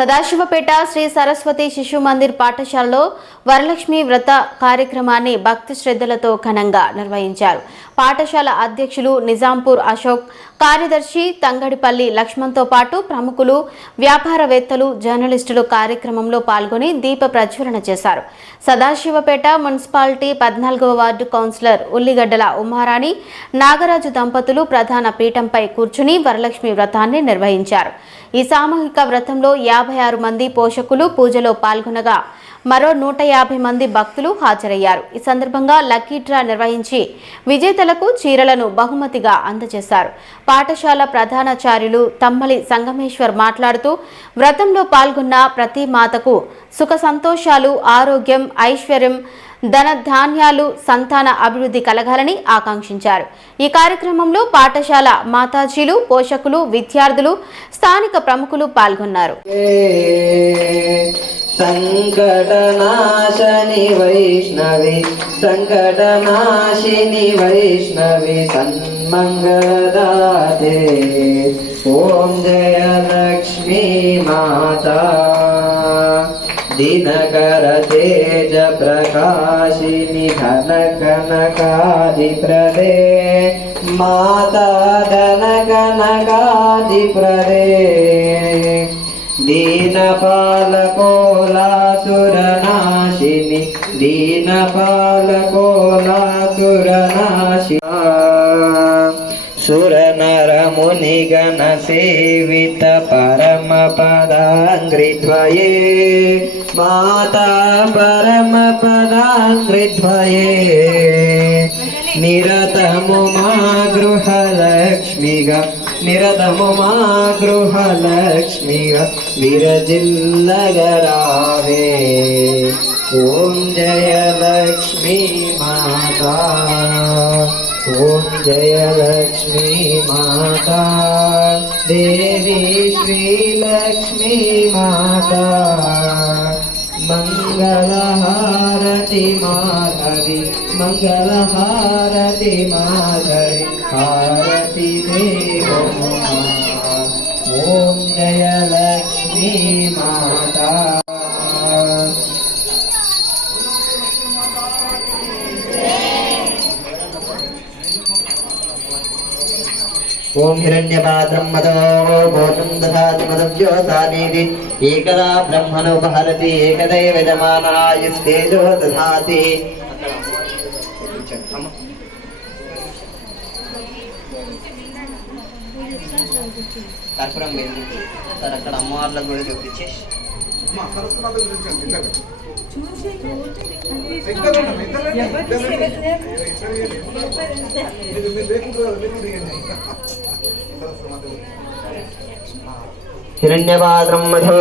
సదాశివపేట శ్రీ సరస్వతి శిశు మందిర్ పాఠశాలలో వరలక్ష్మి వ్రత కార్యక్రమాన్ని భక్తి శ్రద్ధలతో ఘనంగా నిర్వహించారు. పాఠశాల అధ్యక్షులు నిజాంపూర్ అశోక్, కార్యదర్శి తంగడిపల్లి లక్ష్మణ్తో పాటు ప్రముఖులు, వ్యాపారవేత్తలు, జర్నలిస్టులు కార్యక్రమంలో పాల్గొని దీప ప్రజ్వలన చేశారు. సదాశివపేట మున్సిపాలిటీ 14వ వార్డు కౌన్సిలర్ ఉల్లిగడ్డల ఉమారాణి, నాగరాజు దంపతులు ప్రధాన పీఠంపై కూర్చుని వరలక్ష్మి వ్రతాన్ని నిర్వహించారు. ఈ సామూహిక వ్రతంలో 56 మంది పోషకులు పూజలో పాల్గొనగా మరో 150 మంది భక్తులు హాజరయ్యారు. ఈ సందర్భంగా లక్కీ డ్రా నిర్వహించి విజేతలకు చీరలను బహుమతిగా అందజేశారు. పాఠశాల ప్రధానాచార్యులు తమ్మలి సంగమేశ్వర్ మాట్లాడుతూ వ్రతంలో పాల్గొన్న ప్రతి మాతకు సుఖ సంతోషాలు, ఆరోగ్యం, ఐశ్వర్యం, ధన ధాన్యాలు, సంతాన అభివృద్ధి కలగాలని ఆకాంక్షించారు. ఈ కార్యక్రమంలో పాఠశాల మాతాజీలు, పోషకులు, విద్యార్థులు, స్థానిక ప్రముఖులు పాల్గొన్నారు. సంకటనాశని వైష్ణవి, సంకటనాశిని వైష్ణవి, సన్మంగళదాతే. ఓం జయ లక్ష్మీ మాతా, दिनकर तेज प्रकाशिनी, धन कनकाधिप्रदे माता, धन कनकाधिप्रदे. दीनपालकोलासुरनाशिनी, दीनपालकोलासुरनाशिनी. सुरनरमुनिगण सेवित परम पदाङ्घ्रिद्वये माता, परम पदाङ्घ्रिद्वये. निरतमु मा गृहलक्ष्मिग, निरतमु मा गृहलक्ष्मिग, विरजिल्लगरावे. ओम जय लक्ष्मी माता, ओम जय लक्ष्मी माता, देवी श्री लक्ष्मी माता. मंगलहारति माधवी, मंगलहारति माधवी, हारति देवो माता. ओम जय लक्ष्मी माता. ओम हिरण्यपात्रं मदो भोटं दधाति मदव्योतानीति. एकदा ब्रह्मणोपहरति, एकदैव यजमानायुस्तेजो दधाति. कर्पूरं वेलिగించి సార్ అక్కడ అమ్మవార్ల గుడి చూపించి అమ్మ సరస్వతి గురించి చూసి हिरण्यपात्रं मधो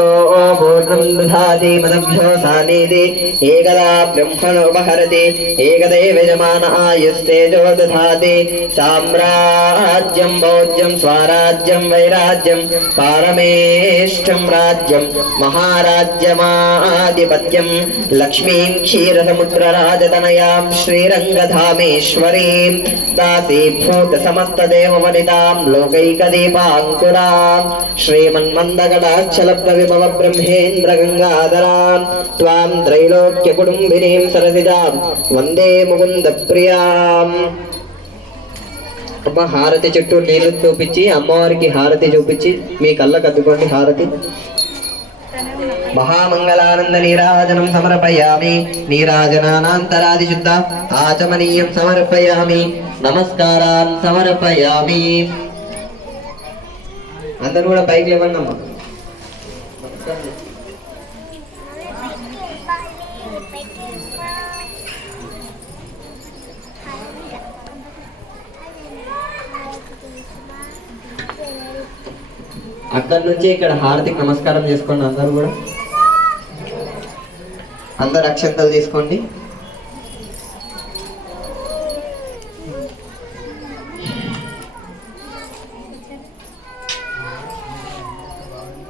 पूर्णं दधाति मदभ्यो सानीति. एकदा ब्रह्मणोपहरति, एकदैव यजमानायुस्तेजो दधाति. साम्राज्यं भोज्यं स्वाराज्यं वैराज्यं पारमेष्ठं राज्यं महाराज्यमाधिपत्यं लक्ष्मीं क्षीरसमुद्रराजतनयां श्रीरङ्गधामेश्वरीं दासीभूत समस्तदेववनितां लोकैकदीपाङ्कुरां श्रीमन्मन्दकटाक्षलब्धविभव ब्रह्मेन्द्र गंगाधरां त्वां त्रैलोक्यकुटुम्बिनीं सरसिजां वंदे मुकुंद प्रियां. అమ్మ హారతి చుట్టూ నీళ్లు చూపించి అమ్మవారికి హారతి చూపించి మీ కళ్ళకు అద్దుకోండి హారతి. महामंगलानंद नीराजनं समर्पयामि. नीराजनानान्तरादि शुद्ध आचमनीयं समर्पयामि. नमस्कारान् समर्पयामि. అందరూ కూడా పైకి లేవండి అమ్మా. అక్కడి నుంచి ఇక్కడ హారతికి నమస్కారం చేసుకోండి. అందరూ కూడా అందరు అక్షంతలు తీసుకోండి.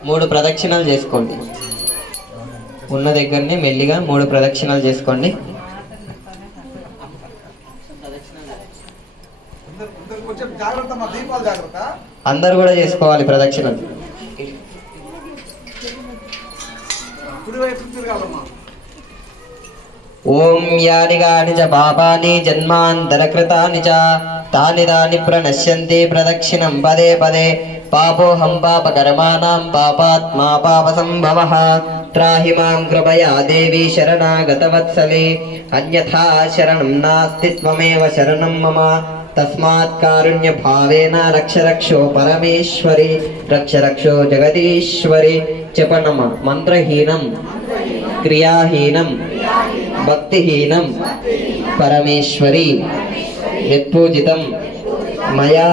మూడు ప్రదక్షిణలు చేసుకోండి. ఉన్న దగ్గరనే మెల్లిగా 3 ప్రదక్షిణలు చేసుకోండి. అందరూ కూడా చేసుకోవాలి ప్రదక్షిణలు. ఓం యాని గాని చ పాపాని జన్మాంతరకృతాని చ తాని తాని ప్రణశ్యంతి ప్రదక్షిణం పదే పదే పాపోహం పాపకర్మాణం పాపాత్మా పాపసంభవః త్రాహి మాం కృపయా దేవి శరణాగతవత్సలే అన్యథా శరణం నాస్తి త్వమేవ శరణం మమ తస్మాత్ కారుణ్య భావేన రక్ష రక్షో పరమేశ్వరి రక్ష రక్షో జగదీశ్వరి చెప్పనమ్మ మంత్రహీనం క్రియాహీనం భక్తిహీనం పరమేశ్వరి యత్పూజితం మయా